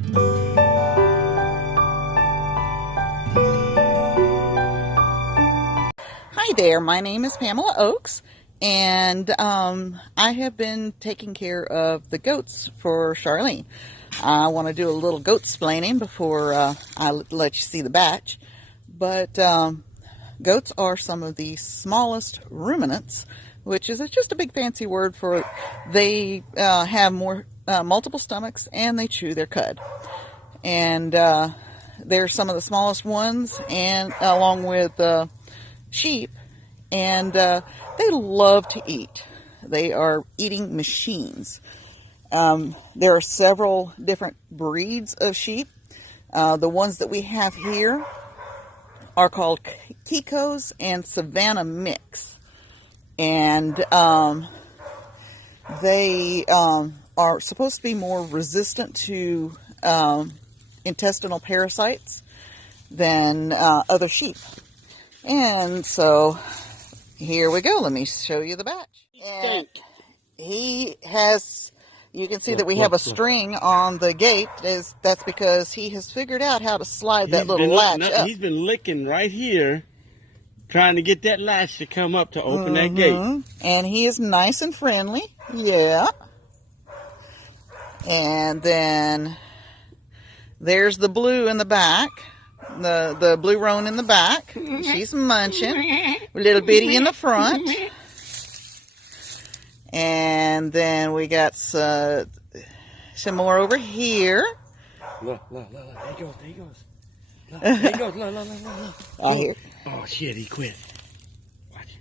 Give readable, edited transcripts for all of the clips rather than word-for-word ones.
Hi there, my name is Pamela Oakes, and I have been taking care of the goats for Charlene. I want to do a little goat splaining before I let you see the batch, but goats are some of the smallest ruminants, which is just a big fancy word for they have multiple stomachs and they chew their cud. And they're some of the smallest ones, and along with sheep, and they love to eat. They are eating machines. There are several different breeds of sheep. The ones that we have here are called Kikos and Savannah Mix, and they are supposed to be more resistant to intestinal parasites than other sheep. And so here we go. Let me show you the batch. And he has, you can see that we have a string on the gate. That's because he has figured out how to slide that little latch up. He's been licking right here, trying to get that latch to come up to open that gate. And he is nice and friendly. Yeah. And then there's the blue in the back. The blue roan in the back. She's munching. A little bitty in the front. And then we got some more over here. Look, there he goes. Look, there he goes. Look. Oh, here. Oh, shit, he quit. Watch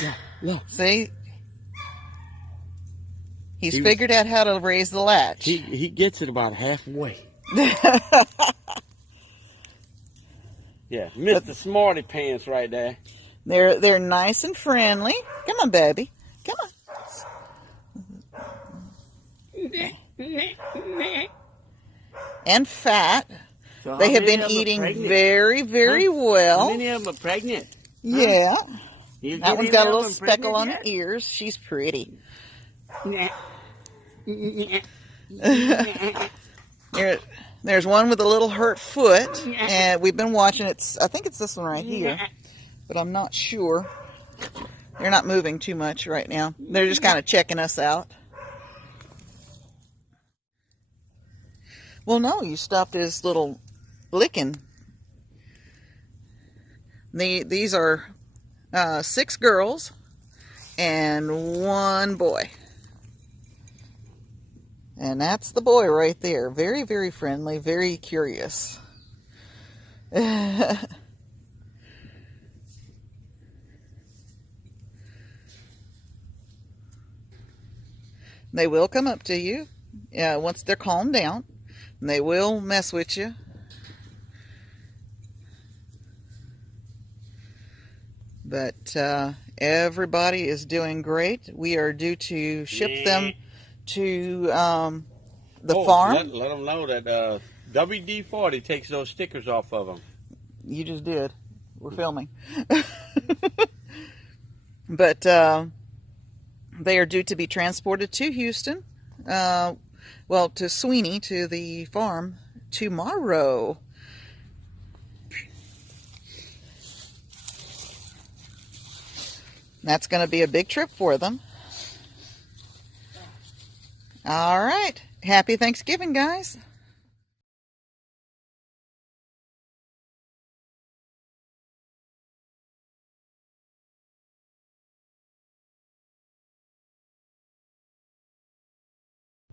it. Look. See? He's figured out how to raise the latch. He gets it about halfway. Yeah, Mr. Smarty Pants right there. They're nice and friendly. Come on, baby. Come on. And fat. So they have been eating very, very well. How many of them are pregnant? Yeah. That one's got a little speckle on her yet? ears. She's pretty. There's one with a little hurt foot, and we've been watching it. I think it's this one right here, but I'm not sure. They're not moving too much right now. They're just kind of checking us out. Well, no, you stopped this little licking. These are 6 girls and 1 boy. And that's the boy right there. Very, very friendly, very curious. They will come up to you once they're calmed down. And they will mess with you. But everybody is doing great. We are due to ship them to the farm. Let them know that WD-40 takes those stickers off of them. You just did. We're filming. But they are due to be transported to Houston. Well, to Sweeney, to the farm, tomorrow. That's going to be a big trip for them. All right. Happy Thanksgiving, guys.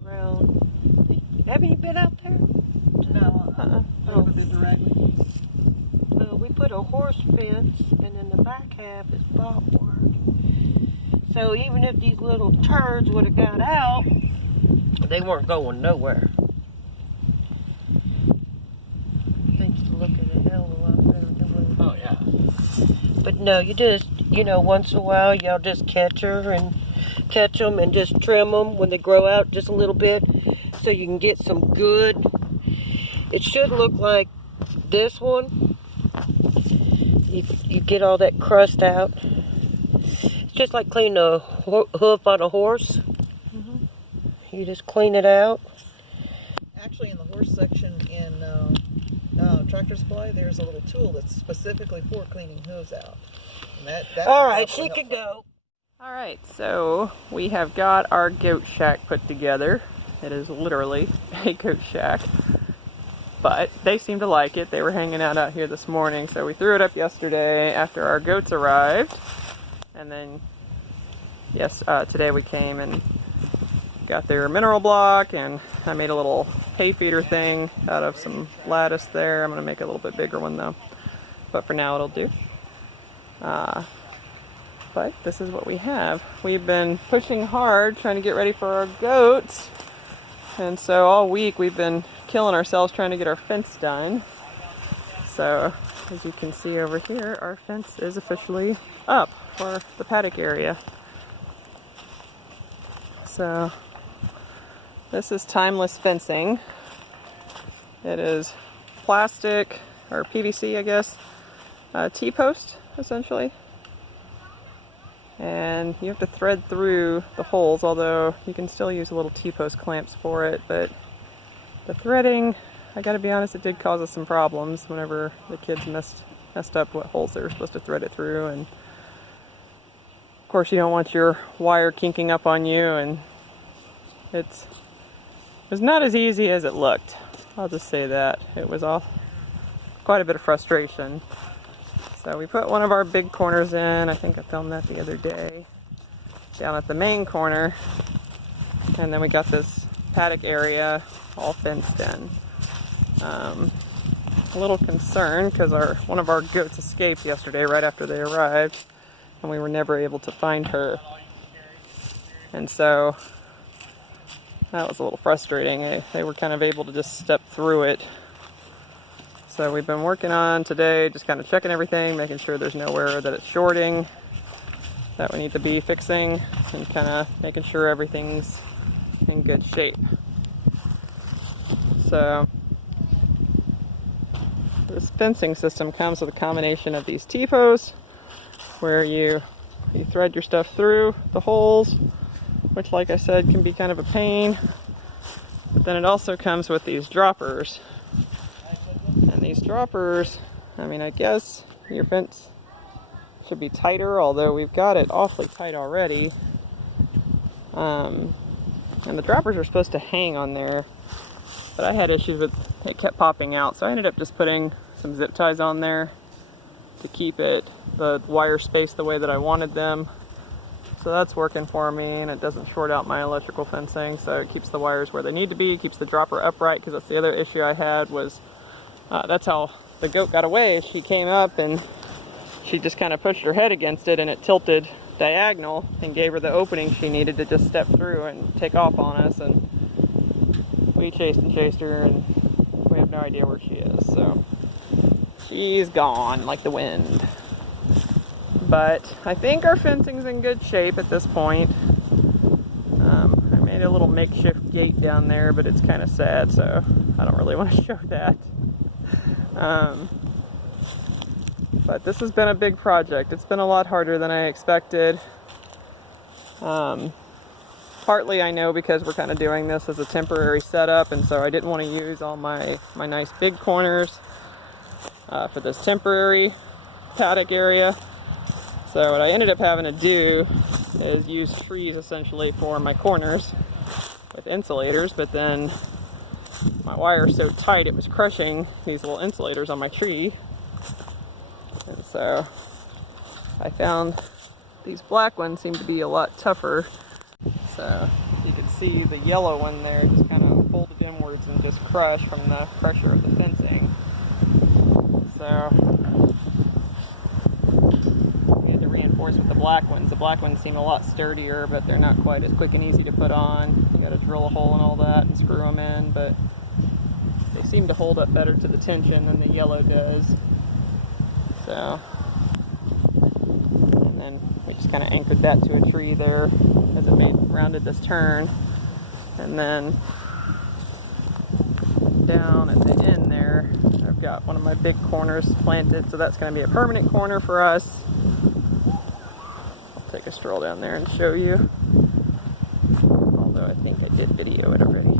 Well, haven't you been out there? No, Oh, been directly. we put a horse fence, and then the back half is barbed wire. So even if these little turds would have got out, they weren't going nowhere. Things to look at a hell of a lot better than Oh, yeah. But no, you just, once in a while, y'all just catch them and just trim them when they grow out just a little bit so you can get some good. It should look like this one. You get all that crust out. It's just like cleaning a hoof on a horse. You just clean it out. Actually, in the horse section in Tractor Supply, there's a little tool that's specifically for cleaning hooves out. And that All right, she can go. All right, so we have got our goat shack put together. It is literally a goat shack, but they seem to like it. They were hanging out here this morning, so we threw it up yesterday after our goats arrived, and then today we came and got their mineral block, and I made a little hay feeder thing out of some lattice there. I'm going to make a little bit bigger one though, but for now it'll do. But this is what we have. We've been pushing hard trying to get ready for our goats, and so all week we've been killing ourselves trying to get our fence done. So as you can see over here, our fence is officially up for the paddock area. So this is timeless fencing. It is plastic, or PVC I guess, T-post essentially. And you have to thread through the holes, although you can still use little T-post clamps for it. But the threading, I gotta be honest, it did cause us some problems whenever the kids messed up what holes they were supposed to thread it through. And of course you don't want your wire kinking up on you, and it was not as easy as it looked. I'll just say that. It was quite a bit of frustration. So we put one of our big corners in. I think I filmed that the other day, down at the main corner. And then we got this paddock area all fenced in. A little concerned because one of our goats escaped yesterday right after they arrived, and we were never able to find her. And so that was a little frustrating. They were kind of able to just step through it. So we've been working on today, just kind of checking everything, making sure there's nowhere that it's shorting that we need to be fixing, and kind of making sure everything's in good shape. So this fencing system comes with a combination of these T-posts where you thread your stuff through the holes, which like I said can be kind of a pain. But then it also comes with these droppers. And these droppers, I mean, I guess your fence should be tighter, although we've got it awfully tight already. And the droppers are supposed to hang on there, but I had issues with it kept popping out, so I ended up just putting some zip ties on there to keep the wire spaced the way that I wanted them. So that's working for me, and it doesn't short out my electrical fencing, so it keeps the wires where they need to be, keeps the dropper upright, because that's the other issue I had was that's how the goat got away. She came up and she just kind of pushed her head against it, and it tilted diagonal and gave her the opening she needed to just step through and take off on us. And we chased her, and we have no idea where she is. So she's gone like the wind. But I think our fencing's in good shape at this point. I made a little makeshift gate down there, but it's kind of sad, so I don't really want to show that. But this has been a big project. It's been a lot harder than I expected. Partly I know because we're kind of doing this as a temporary setup, and so I didn't want to use all my nice big corners for this temporary paddock area. So what I ended up having to do is use trees essentially for my corners with insulators, but then my wire is so tight it was crushing these little insulators on my tree. And so I found these black ones seem to be a lot tougher. So you can see the yellow one there just kind of folded inwards and just crushed from the pressure of the fencing. So we had to reinforce with the black ones. The black ones seem a lot sturdier, but they're not quite as quick and easy to put on. You got to drill a hole and all that and screw them in, but they seem to hold up better to the tension than the yellow does. So, and then we just kind of anchored that to a tree there as it rounded this turn. And then down at the end there, I've got one of my big corners planted, so that's going to be a permanent corner for us. I'll take a stroll down there and show you, although I think I did video it already.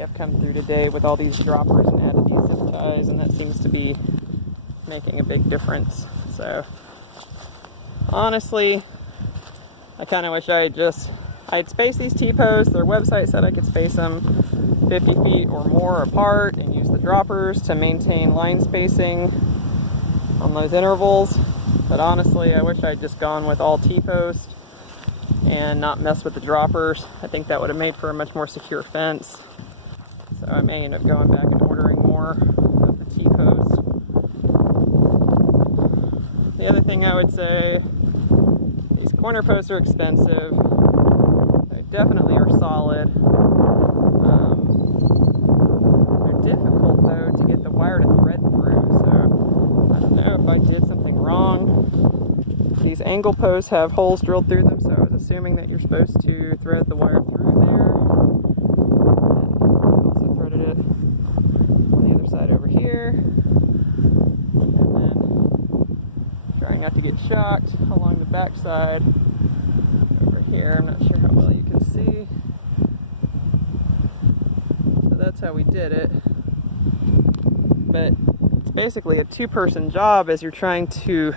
have come through today with all these droppers and added these zip ties, and that seems to be making a big difference. So honestly, I kind of wish I'd space these T-posts. Their website said I could space them 50 feet or more apart and use the droppers to maintain line spacing on those intervals. But honestly, I wish I'd just gone with all T-posts and not mess with the droppers. I think that would have made for a much more secure fence. So I may end up going back and ordering more of the T-posts. The other thing I would say, these corner posts are expensive. They definitely are solid. They're difficult though to get the wire to thread through, so I don't know if I did something wrong. These angle posts have holes drilled through them, so I was assuming that you're supposed to thread the wire through there. Also threaded it on the other side over here. And then trying not to get shocked along the back side over here. I'm not sure how well you can see. So that's how we did it. But it's basically a two-person job as you're trying to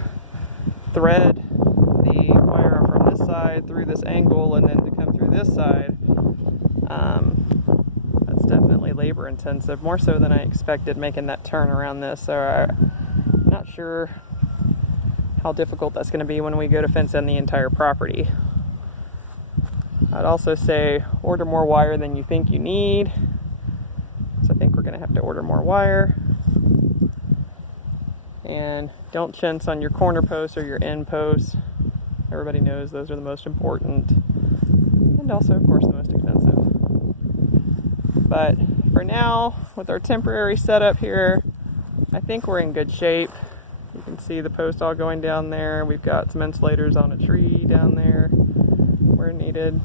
thread the wire from this side through this angle and then to come through this side. That's definitely labor intensive, more so than I expected making that turn around this. So I'm not sure how difficult that's going to be when we go to fence in the entire property. I'd also say order more wire than you think you need. So I think we're going to have to order more wire. And don't chintz on your corner posts or your end posts. Everybody knows those are the most important. And also, of course, the most expensive. But for now, with our temporary setup here, I think we're in good shape. You can see the post all going down there. We've got some insulators on a tree down there where needed.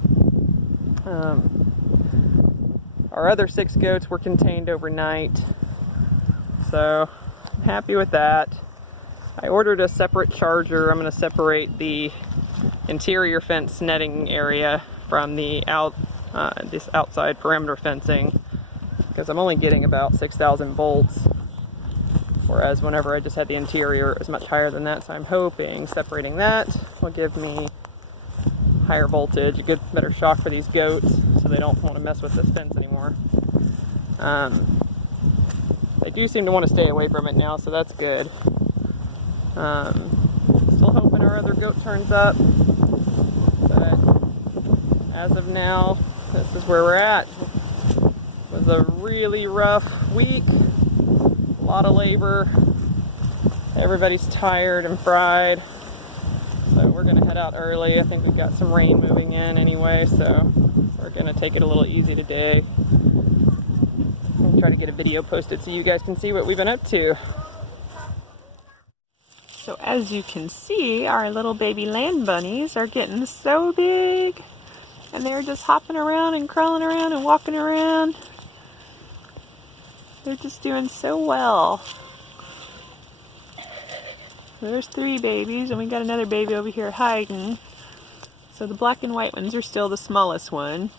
Our other 6 goats were contained overnight. So I'm happy with that. I ordered a separate charger. I'm going to separate the interior fence netting area from the this outside perimeter fencing, because I'm only getting about 6,000 volts, whereas whenever I just had the interior it was much higher than that. So I'm hoping separating that will give me higher voltage, a good better shock for these goats, so they don't want to mess with this fence anymore. They do seem to want to stay away from it now, so that's good. Still hoping our other goat turns up, but as of now, this is where we're at. It was a really rough week, a lot of labor. Everybody's tired and fried, so we're gonna head out early. I think we've got some rain moving in anyway, so we're gonna take it a little easy today. I'll try to get a video posted so you guys can see what we've been up to. So as you can see, our little baby land bunnies are getting so big, and they're just hopping around and crawling around and walking around. They're just doing so well. There's 3 babies, and we got another baby over here hiding. So the black and white ones are still the smallest one,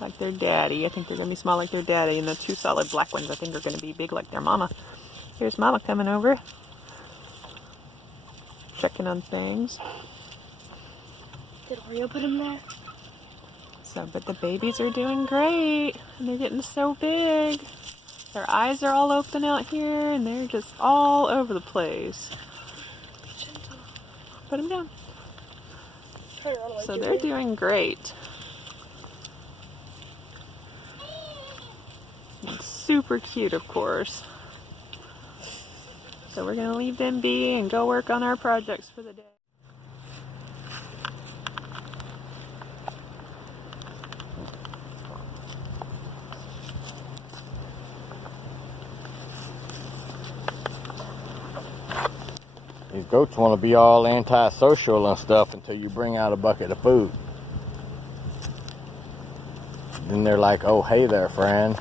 like their daddy. I think they're going to be small like their daddy, and the 2 solid black ones I think are going to be big like their mama. Here's mama coming over, checking on things. Did Oreo put him there? So, but the babies are doing great, and they're getting so big. Their eyes are all open out here, and they're just all over the place. Gentle. Put them down. Put it all the way So through they're there. doing great. And super cute, of course. So we're gonna leave them be and go work on our projects for the day. These goats want to be all antisocial and stuff until you bring out a bucket of food. Then they're like, oh, hey there, friend.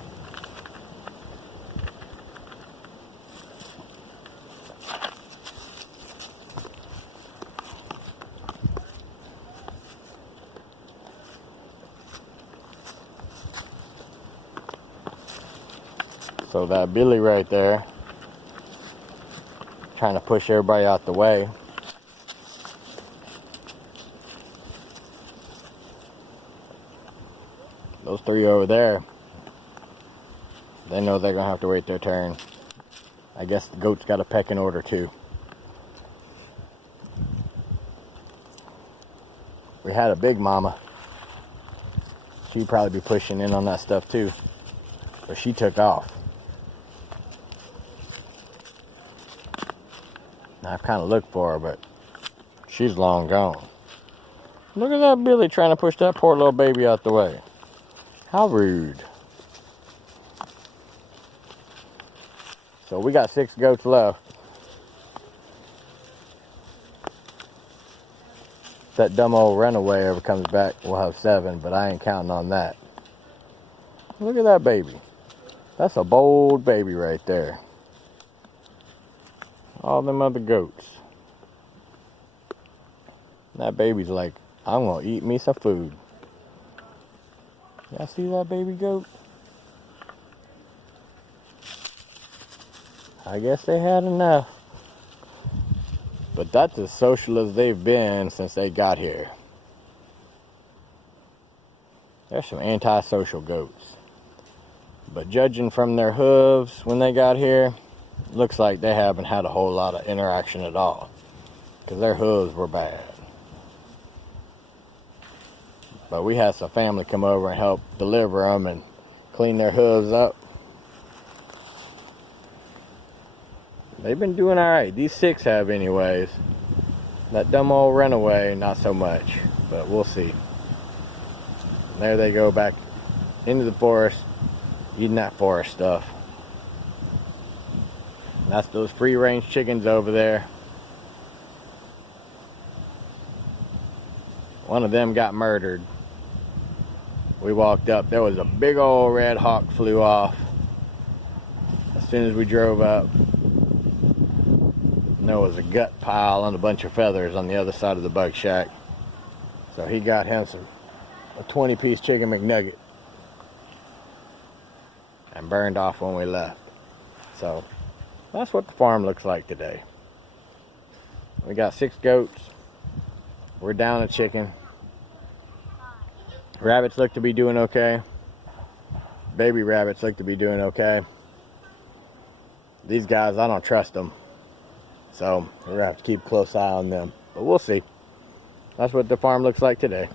So that Billy right there, trying to push everybody out the way. Those three over there, they know they're gonna have to wait their turn. I guess the goat's got a pecking order too. We had a big mama. She'd probably be pushing in on that stuff too. But she took off. I've kind of looked for her, but she's long gone. Look at that Billy trying to push that poor little baby out the way. How rude. So we got 6 goats left. If that dumb old runaway ever comes back, we'll have 7, but I ain't counting on that. Look at that baby. That's a bold baby right there. All them other goats. That baby's like, I'm gonna eat me some food. Y'all see that baby goat? I guess they had enough. But that's as social as they've been since they got here. There's some antisocial goats. But judging from their hooves when they got here, looks like they haven't had a whole lot of interaction at all. Because their hooves were bad. But we had some family come over and help deliver them and clean their hooves up. They've been doing alright. These 6 have anyways. That dumb old runaway, not so much. But we'll see. And there they go back into the forest, eating that forest stuff. And that's those free-range chickens over there. One of them got murdered. We walked up, there was a big old red hawk flew off as soon as we drove up. And there was a gut pile and a bunch of feathers on the other side of the bug shack. So he got him a 20-piece chicken McNugget and burned off when we left. So that's what the farm looks like today. We got 6 goats. We're down a chicken. Rabbits look to be doing okay. Baby rabbits look to be doing okay. These guys, I don't trust them. So we're gonna have to keep a close eye on them. But we'll see. That's what the farm looks like today.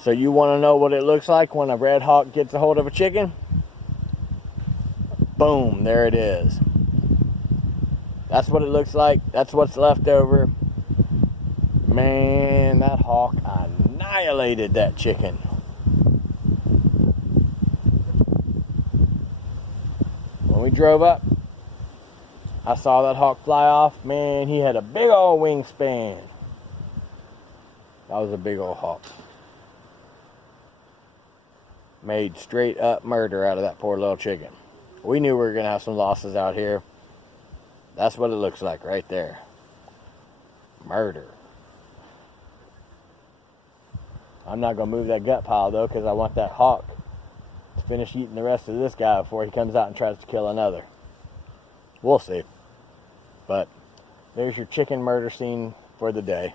So you want to know what it looks like when a red hawk gets a hold of a chicken? Boom, there it is. That's what it looks like. That's what's left over. Man, that hawk annihilated that chicken. When we drove up, I saw that hawk fly off. Man, he had a big old wingspan. That was a big old hawk. Made straight up murder out of that poor little chicken. We knew we were going to have some losses out here. That's what it looks like right there. Murder. I'm not going to move that gut pile though, because I want that hawk to finish eating the rest of this guy before he comes out and tries to kill another. We'll see. But there's your chicken murder scene for the day.